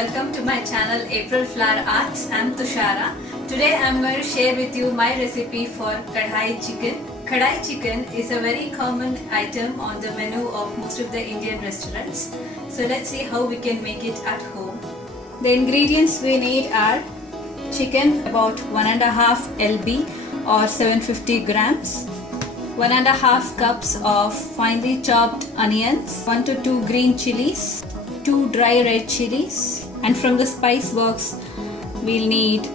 welcome to my channel April Flower Arts. I'm Tushara. Today I'm going to share with you my recipe for kadhai chicken. Kadhai chicken is a very common item on the menu of most of the Indian restaurants. So let's see how we can make it at home. The ingredients we need are chicken about 1.5 lb or 750 grams, 1.5 cups of finely chopped onions, 1 to 2 green chilies, 2 dry red chilies, and from the spice box we'll need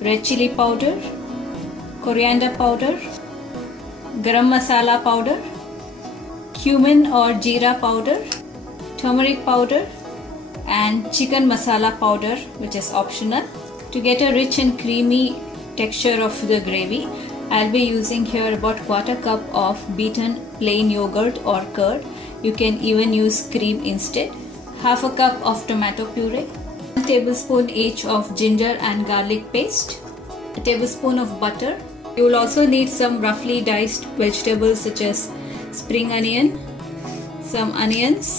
red chili powder, coriander powder, garam masala powder, cumin or jeera powder, turmeric powder, and chicken masala powder, which is optional. To get a rich and creamy texture of the gravy, I'll be using here about 1/4 cup of beaten plain yogurt or curd. You can even use cream instead. Half a cup of tomato puree, 1 tablespoon each of ginger and garlic paste, a tablespoon of butter. You will also need some roughly diced vegetables such as spring onion, some onions,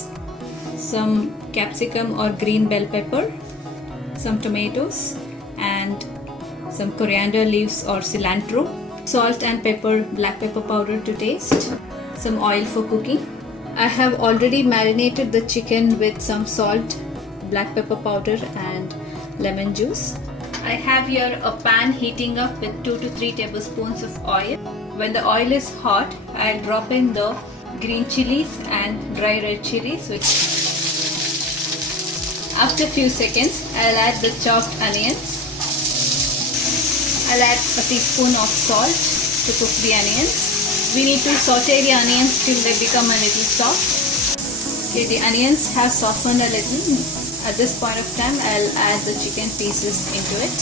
some capsicum or green bell pepper, some tomatoes, and some coriander leaves or cilantro, salt and pepper, black pepper powder to taste, some oil for cooking. I have already marinated the chicken with some salt, black pepper powder, and lemon juice. I have here a pan heating up with 2 to 3 tablespoons of oil. When the oil is hot, I'll drop in the green chilies and dry red chilies. After a few seconds, I'll add the chopped onions. I'll add a teaspoon of salt to cook the onions. We need to saute the onions till they become a little soft. Okay, the onions have softened a little. At this point of time, I'll add the chicken pieces into it.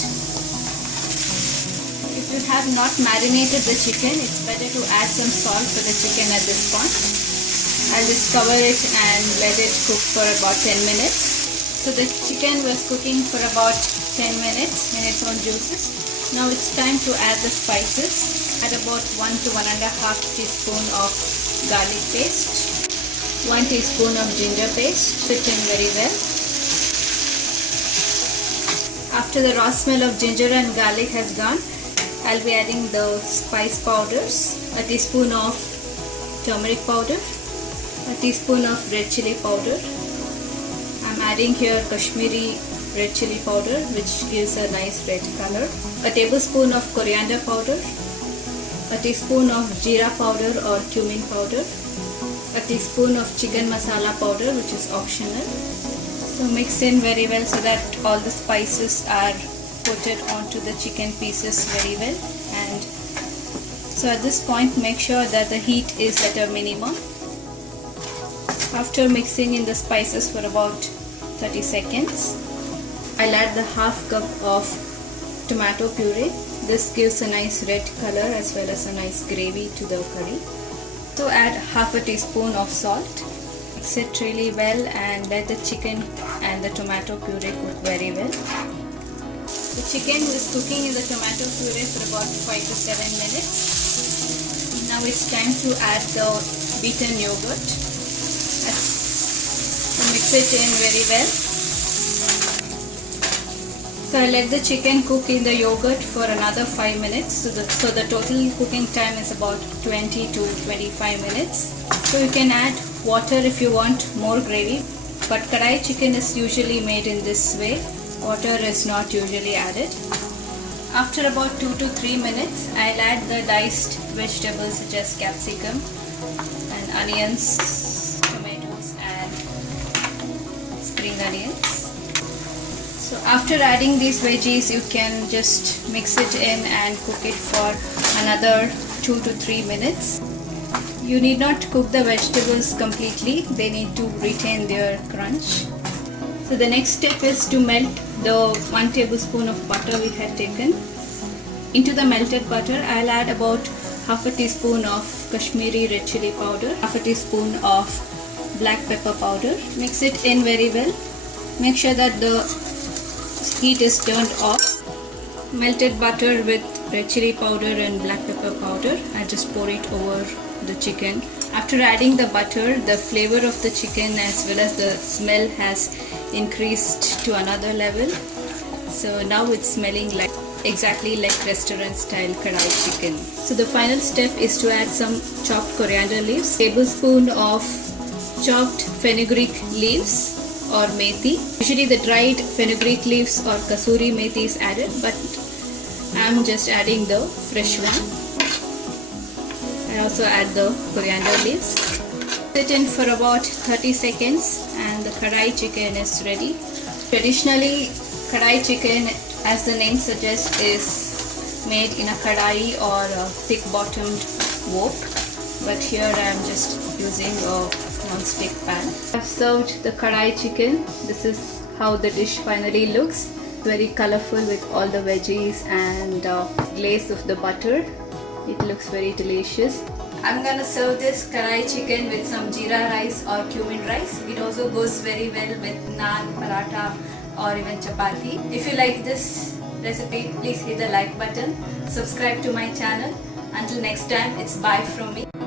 If you have not marinated the chicken, it's better to add some salt for the chicken at this point. I'll just cover it and let it cook for about 10 minutes. So the chicken was cooking for about 10 minutes in its own juices. Now it's time to add the spices. Add about 1 to 1.5 teaspoon of garlic paste, 1 teaspoon of ginger paste. Mix it in very well. After the raw smell of ginger and garlic has gone, I'll be adding the spice powders. A teaspoon of turmeric powder, a teaspoon of red chili powder. I'm adding here Kashmiri red chili powder, which gives a nice red color. A tablespoon of coriander powder, a teaspoon of jeera powder or cumin powder, a teaspoon of chicken masala powder, which is optional. So mix in very well so that all the spices are coated onto the chicken pieces very well. And so at this point, make sure that the heat is at a minimum. After mixing in the spices for about 30 seconds, I'll add the half cup of tomato puree. This gives a nice red color as well as a nice gravy to the curry. So add half a teaspoon of salt. Mix it really well and let the chicken and the tomato puree cook very well. The chicken is cooking in the tomato puree for about 5 to 7 minutes. Now it's time to add the beaten yogurt. So mix it in very well. So I let the chicken cook in the yogurt for another 5 minutes. So the total cooking time is about 20 to 25 minutes. So you can add water if you want more gravy. But kadhai chicken is usually made in this way. Water is not usually added. After about 2 to 3 minutes, I'll add the diced vegetables such as capsicum and onions, tomatoes, and spring onions. So after adding these veggies, you can just mix it in and cook it for another 2 to 3 minutes. You need not cook the vegetables completely. They need to retain their crunch. So the next step is to melt the 1 tablespoon of butter we had taken. Into the melted butter, I'll add about half a teaspoon of Kashmiri red chili powder, half a teaspoon of black pepper powder. Mix it in very well. Make sure that the heat is turned off. Melted butter with red chili powder and black pepper powder. I just pour it over the chicken. After adding the butter, the flavor of the chicken as well as the smell has increased to another level. So now it's smelling like exactly like restaurant style kadai chicken. So the final step is to add some chopped coriander leaves, tablespoon of chopped fenugreek leaves or methi. Usually the dried fenugreek leaves or kasuri methi is added, but I'm just adding the fresh one. I also add the coriander leaves. Sit in for about 30 seconds and the kadai chicken is ready. Traditionally, kadai chicken, as the name suggests, is made in a kadai or a thick bottomed wok, but here I am just using a non-stick pan. I've served the kadai chicken. This is how the dish finally looks. Very colorful with all the veggies and glaze of the butter. It looks very delicious. I'm gonna serve this kadai chicken with some jeera rice or cumin rice. It also goes very well with naan, paratha or even chapati. If you like this recipe, please hit the like button. Subscribe to my channel. Until next time, it's bye from me.